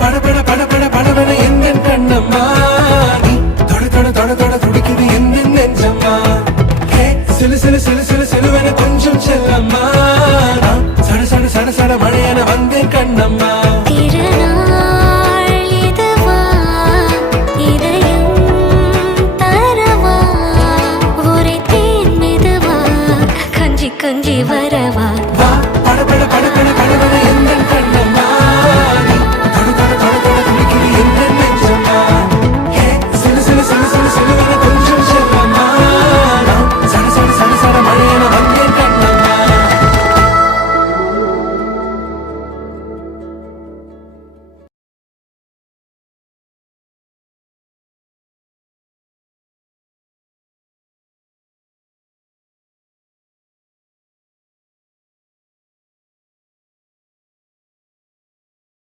படபட படபட படபட எந்த கண்ணம்மா நீ தொட தொட தொட தொட துடிக்குது எந்த நெஞ்சம்மா சிலு சிலு சிலு சிலு சிலுவென கொஞ்சம் செல்லம்மா சட சட சட சட மழையென வந்தேன் கண்ணம்மா